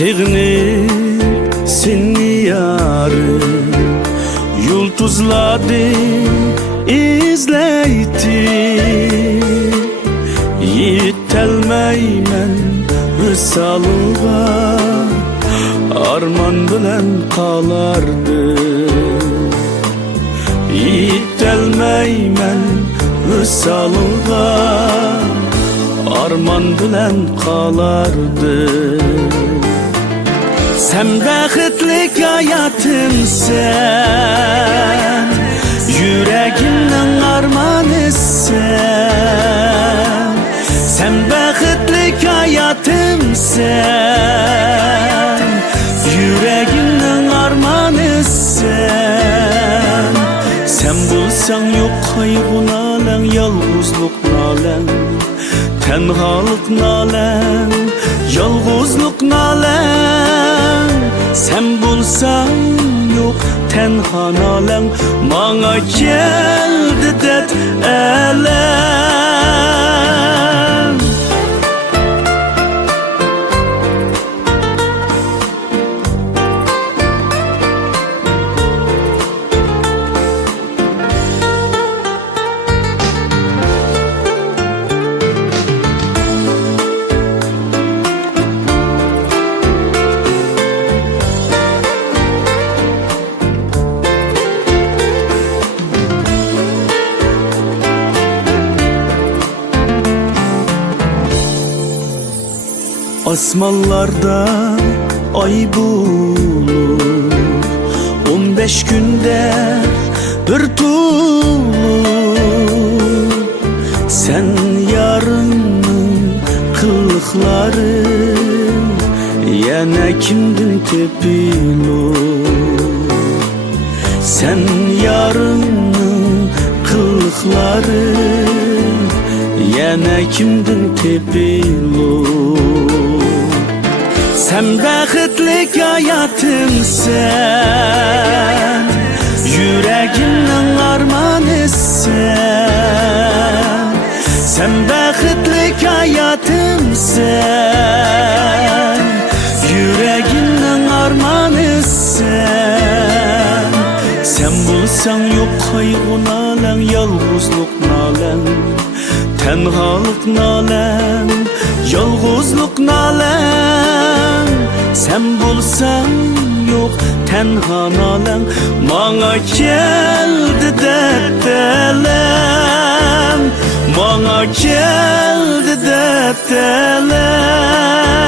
Sığınıp seni yarım Yıldızları izleydim Yitelmeymen Rısalığa Arman bilen kalardı Yitelmeymen Rısalığa Arman bilen kalardı Sen bəxtlik hayatımsan Yüreğimden armanısan Sen bəxtlik hayatımsan Yüreğimden armanısan Sen bulsan yok kaygınalan Yalğızlık nalen Tenhalık nalen Yalğızlık nalen Sen bulsan yok tenha nalen Bana geldi dert elem Asmanlarda ay bulur 15 günde bir tulur Sen yarının kılıkları Yana kimdin tepilur Sen yarının kılıkları Yana kimdin tepilur Sen bəxtlik hayatımsan Yüreğimden armanısan Sen bəxtlik hayatımsan Yüreğimden armanısan Sen bulsan yok kaygınalan Yalğızlık nalen Tenhalık nalen Yalğızlık nalen Sen bulsan yok tenha nalen Bana geldi dert elem Bana geldi dert elem